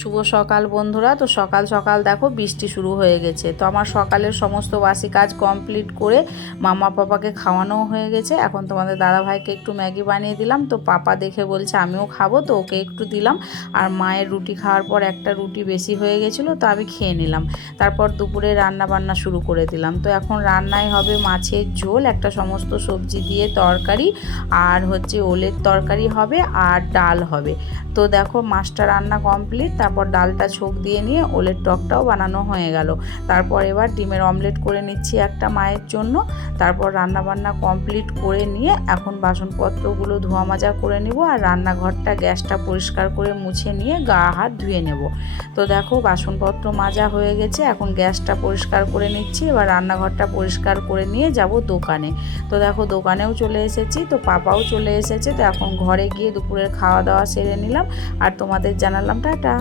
শুভ সকাল বন্ধুরা। তো সকাল সকাল দেখো বৃষ্টি শুরু হয়ে গেছে। তো আমার সকালের সমস্ত বাসি কাজ কমপ্লিট করে মামা পাপাকে খাওয়ানোও হয়ে গেছে। এখন তোমাদের দাদা ভাইকে একটু ম্যাগি বানিয়ে দিলাম। তো পাপা দেখে বলছে, আমিও খাব। তো ওকে একটু দিলাম। আর মায়ের রুটি খাওয়ার পর একটা রুটি বেশি হয়ে গেছিল, তো আমি খেয়ে নিলাম। তারপর দুপুরে রান্না বান্না শুরু করে দিলাম। তো এখন রান্নায় হবে মাছের ঝোল, একটা সমস্ত সবজি দিয়ে তরকারি, আর হচ্ছে ওলের তরকারি হবে আর ডাল হবে। তো দেখো মাছটা রান্না কমপ্লিট তারপর ডালটা ছোক দিয়ে নিয়ে ওলের টকটাও বানানো হয়ে গেল। তারপর এবার ডিমের অমলেট করে নিচ্ছি একটা মায়ের জন্য। তারপর রান্না বান্না কমপ্লিট করে নিয়ে এখন বাসনপত্রগুলো ধোয়া মাজা করে নিব আর রান্নাঘরটা গ্যাসটা পরিষ্কার করে মুছে নিয়ে গা হাত ধুয়ে নেব। তো দেখো বাসনপত্র মাজা হয়ে গেছে, এখন গ্যাসটা পরিষ্কার করে নিচ্ছি, এবার রান্নাঘরটা পরিষ্কার করে নিয়ে যাব দোকানে। তো দেখো দোকানেও চলে এসেছি, তো পাপাও চলে এসেছে, তো এখন ঘরে গিয়ে দুপুরের খাওয়া দাওয়া সেরে নিলাম। আর তোমাদের জানালাম টাটা